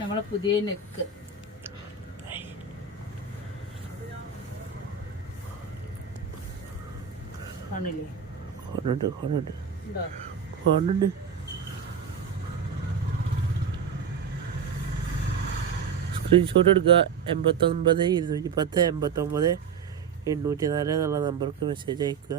നമ്മളെ പുതിയ നെക്ക്. കാണില്ലേ? കാണുന്നുണ്ട് കാണുന്നുണ്ട് ഉണ്ടോ? കാണുന്നുണ്ട് സ്ക്രീൻഷോട്ട് എടുക്കുക. എൺപത്തൊൻപത് ഇരുന്നൂറ്റി പത്ത് എൺപത്തൊമ്പത് എണ്ണൂറ്റി നാല് എന്നുള്ള നമ്പർക്ക് മെസ്സേജ് അയക്കുക.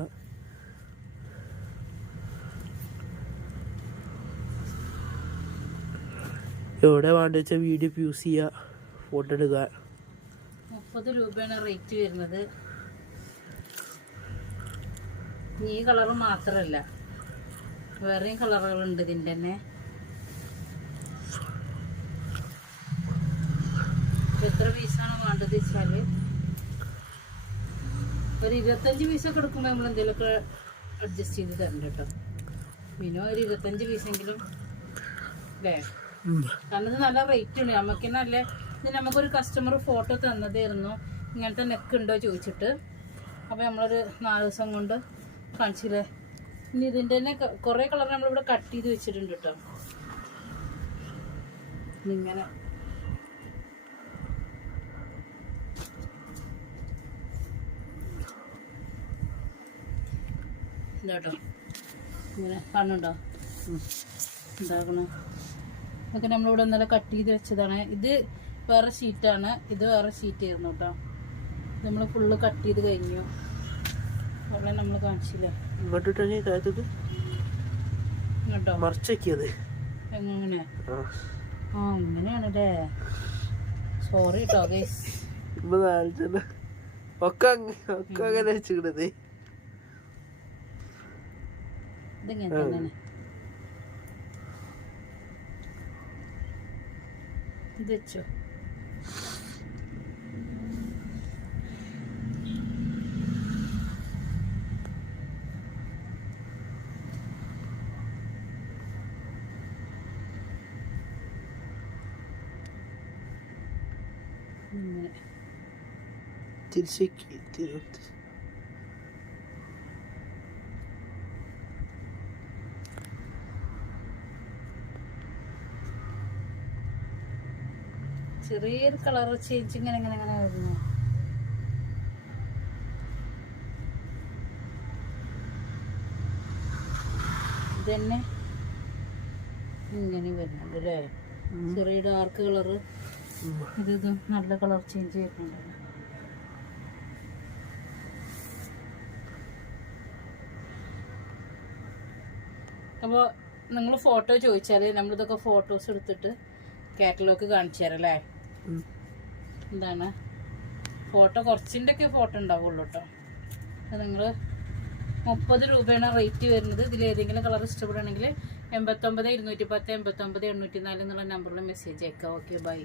എവിടെ വേണ്ട വെച്ചാൽ വീഡിയോ യൂസ് ചെയ്യുക ഫോട്ടോ എടുക്കുക മുപ്പത് രൂപയാണ് റേറ്റ് വരുന്നത്. ഈ കളറ് മാത്രല്ല. വേറെയും കളറുകളുണ്ട് ഇതിന്റെ തന്നെ. എത്ര പീസാണ് വേണ്ടത് വെച്ചാൽ ഒരു ഇരുപത്തഞ്ച് പീസൊക്കെ എടുക്കുമ്പോൾ നമ്മൾ എന്തെങ്കിലുമൊക്കെ അഡ്ജസ്റ്റ് ചെയ്ത് തരണ്ട കേട്ടോ. മിനിമം ഒരു ഇരുപത്തഞ്ച് പീസെങ്കിലും അല്ലേ കാരണം നല്ല റേറ്റ് ഉണ്ട് നമുക്ക് നല്ല നമുക്ക് നമുക്കൊരു കസ്റ്റമർ ഫോട്ടോ തന്നതായിരുന്നു. ഇങ്ങനത്തെ നെക്ക് ഉണ്ടോ ചോദിച്ചിട്ട്. അപ്പോൾ നമ്മളൊരു നാല് ദിവസം കൊണ്ട് കാണിച്ചില്ലേ? ഇനി ഇതിന്റെ തന്നെ കൊറേ കളർ നമ്മളിവിടെ കട്ട് ചെയ്ത് വെച്ചിട്ടുണ്ട് കേട്ടോ ഇങ്ങനെ. ഇതാട്ടോ ഇങ്ങനെ കാണുന്നുണ്ടോ എന്താകണം ഇതൊക്കെ നമ്മളിവിടെ ഇന്നലെ കട്ട് ചെയ്ത് വെച്ചതാണ്. ഇത് വേറെ ഷീറ്റാണ് ഇത് വേറെ ഷീറ്റ് ആയിരുന്നു കേട്ടോ നമ്മൾ ഫുള്ള് കട്ട് ചെയ്ത് കഴിഞ്ഞു. അവിടെ നമ്മൾ കാണിച്ചില്ലേ? എങ്ങനെ? ആ. അങ്ങനെയാണല്ലേ. സോറി കേട്ടോ ഗൈസ് ഒക്കെ ഒക്കെ അങ്ങനെ ഇതിങ്ങനെ തന്നെയാണ്? ഇത് വെച്ചോ ഇങ്ങനെ തിരിച്ചേക്ക് തിരുവനന്തപുരത്ത് ചെറിയൊരു കളർ ചേഞ്ച് ഇങ്ങനെ ഇങ്ങനെ ഇങ്ങനെ വരുന്നു. ഇതന്നെ ഇങ്ങനെ വരുന്നുണ്ട് അല്ലേ? ചെറിയ ഡാർക്ക് കളറ് ഇത് നല്ല കളർ ചേഞ്ച് ചെയ്യുന്നുണ്ട് അപ്പോൾ നിങ്ങൾ ഫോട്ടോ ചോദിച്ചാൽ നമ്മളിതൊക്കെ ഫോട്ടോസ് എടുത്തിട്ട് കാറ്റലോഗ് കാണിച്ചു തരാം അല്ലേ. എന്താണ്? ഫോട്ടോ കുറച്ചിന്റെ ഒക്കെ ഫോട്ടോ ഉണ്ടാവുള്ളൂ കേട്ടോ അത് നിങ്ങൾ മുപ്പത് രൂപയാണ് റേറ്റ് വരുന്നത്. ഇതിൽ ഏതെങ്കിലും കളർ ഇഷ്ടപ്പെടുകയാണെങ്കിൽ എൺപത്തൊമ്പത് ഇരുന്നൂറ്റി പത്ത് എൺപത്തൊമ്പത് എണ്ണൂറ്റി നാല് എന്നുള്ള നമ്പറിൽ മെസ്സേജ് അയക്കാം. Okay bye